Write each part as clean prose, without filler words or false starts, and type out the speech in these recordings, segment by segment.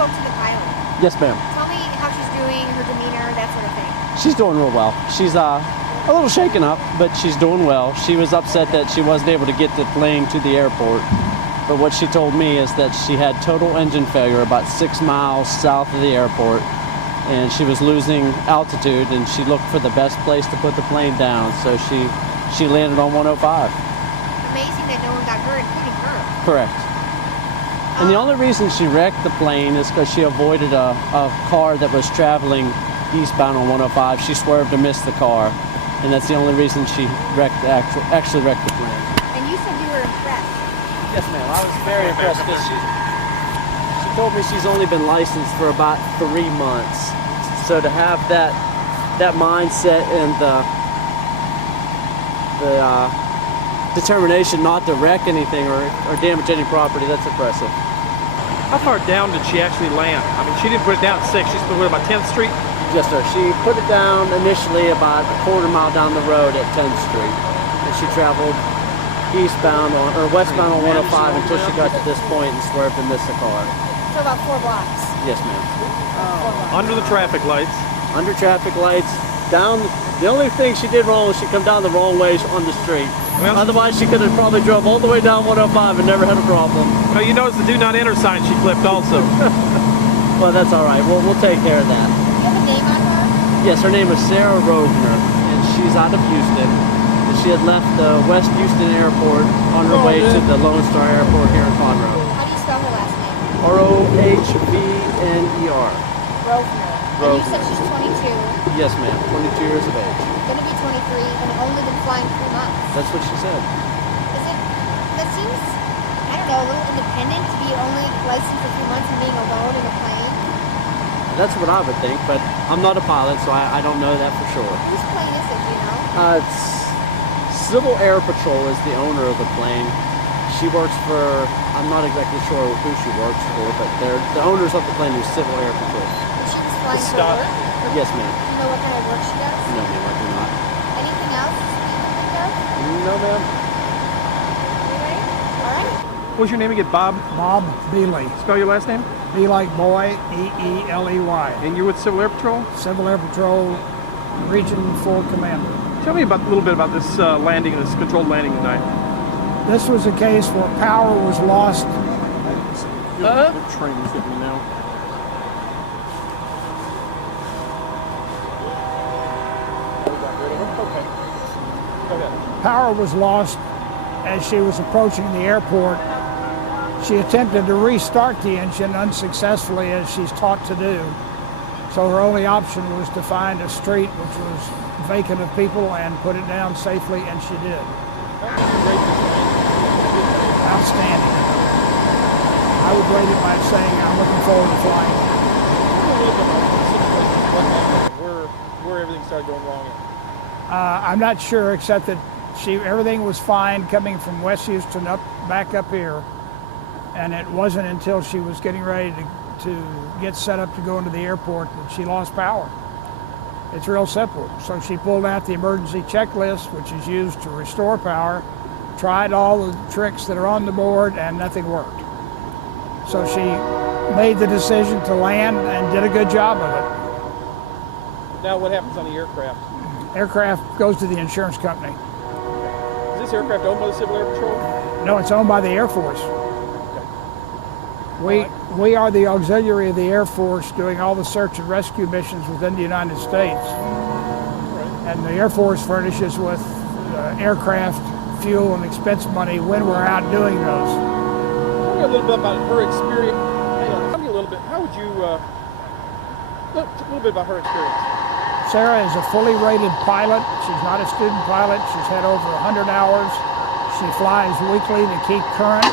spoke to the pilot. Yes, ma'am. Tell me how she's doing, her demeanor, that sort of thing. She's doing real well. She's a little shaken up, but she's doing well. She was upset that she wasn't able to get the plane to the airport. But what she told me is that she had total engine failure about 6 miles south of the airport, and she was losing altitude, and she looked for the best place to put the plane down, so she landed on 105. Amazing that no one got hurt, including her. Correct. And the only reason she wrecked the plane is because she avoided a car that was traveling eastbound on 105. She swerved to miss the car, and that's the only reason she actually wrecked the plane. And you said you were impressed. Yes, ma'am. I was very impressed because she told me she's only been licensed for about 3 months. So to have that mindset and the determination not to wreck anything or damage any property, that's impressive. How far down did she actually land? I mean, she didn't put it down at 6. She put it about 10th Street? Yes, sir. She put it down initially about a quarter mile down the road at 10th Street. And she traveled westbound on 105 until she got to this point and swerved and missed the car. So about 4 blocks. Yes, ma'am. 4 blocks. Under the traffic lights? Under traffic lights. Down. The only thing she did wrong was she come down the wrong way on the street. Well, otherwise, she could have probably drove all the way down 105 and never had a problem. Well, you notice the do not enter sign she flipped also. Well, that's all right. We'll take care of that. Do you have a name on her? Yes, her name is Sarah Rovner, and she's out of Houston. And she had left the West Houston Airport on her way to the Lone Star Airport here in Conroe. How do you spell her last name? Rohvner. Rovner. And you said she's 22. Yes, ma'am. 22 years of age. Gonna be 23 and only been flying 3 months. That's what she said. That seems, I don't know, a little independent to be only licensed for 3 months and being alone in a plane? That's what I would think, but I'm not a pilot, so I don't know that for sure. Whose plane is it, do you know? It's Civil Air Patrol is the owner of the plane. She works for, I'm not exactly sure who she works for, but the owners of the plane is Civil Air Patrol. And she was flying for work? Yes, ma'am. Do you know what kind of work she does? No, ma'am, I do not. Anything else you can think of? No, ma'am. Anybody? All right. What's your name again? Bob? Bob Beeley. Spell your last name? B like boy, E-E-L-E-Y. And you're with Civil Air Patrol? Civil Air Patrol, Region 4 Commander. Tell me a little bit about this landing, this controlled landing tonight. This was a case where power was lost. The train is getting me now. Power was lost as she was approaching the airport. She attempted to restart the engine unsuccessfully, as she's taught to do. So her only option was to find a street which was vacant of people and put it down safely, and she did. Outstanding. I would rate it by saying I'm looking forward to flying. Where everything started going wrong at? I'm not sure, except that everything was fine coming from West Houston back up here. And it wasn't until she was getting ready to get set up to go into the airport that she lost power. It's real simple. So she pulled out the emergency checklist, which is used to restore power, tried all the tricks that are on the board, and nothing worked. So she made the decision to land and did a good job of it. Now what happens on the aircraft? Aircraft goes to the insurance company. Is this aircraft owned by the Civil Air Patrol? No, it's owned by the Air Force. We are the auxiliary of the Air Force doing all the search and rescue missions within the United States. And the Air Force furnishes with aircraft, fuel, and expense money when we're out doing those. Tell me a little bit about her experience. Tell me a little bit, how would you, a little bit about her experience. Sarah is a fully rated pilot. She's not a student pilot. She's had over 100 hours. She flies weekly to keep current.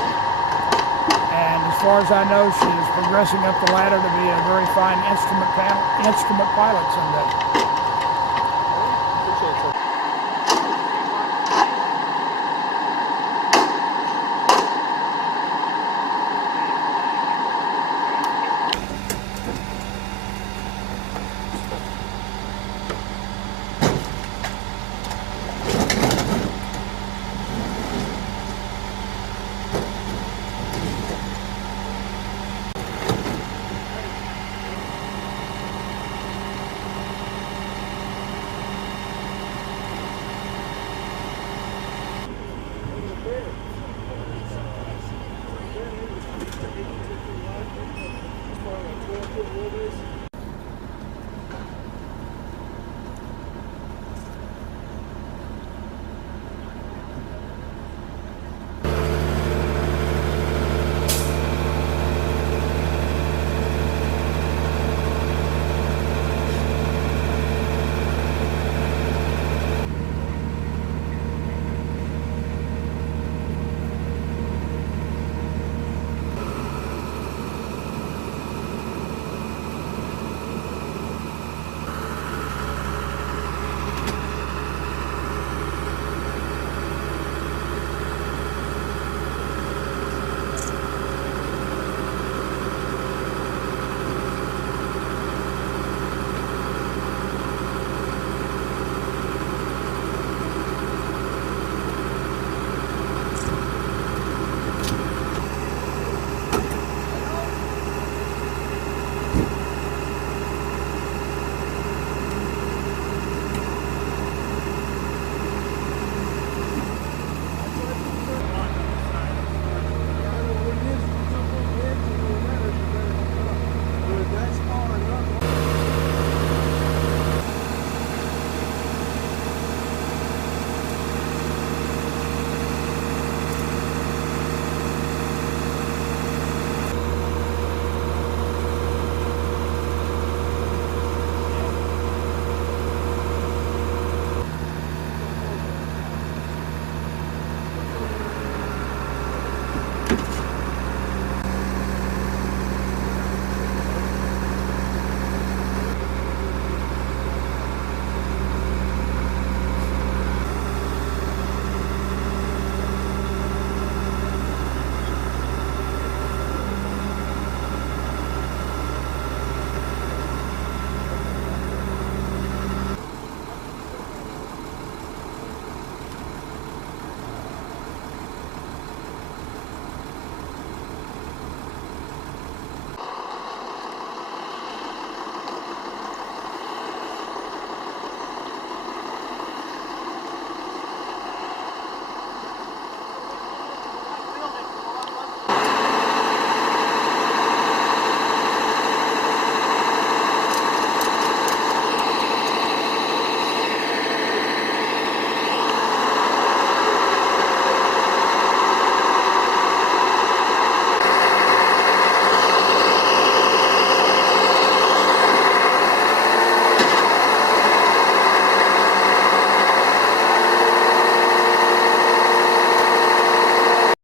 And as far as I know, she is progressing up the ladder to be a very fine instrument pilot someday.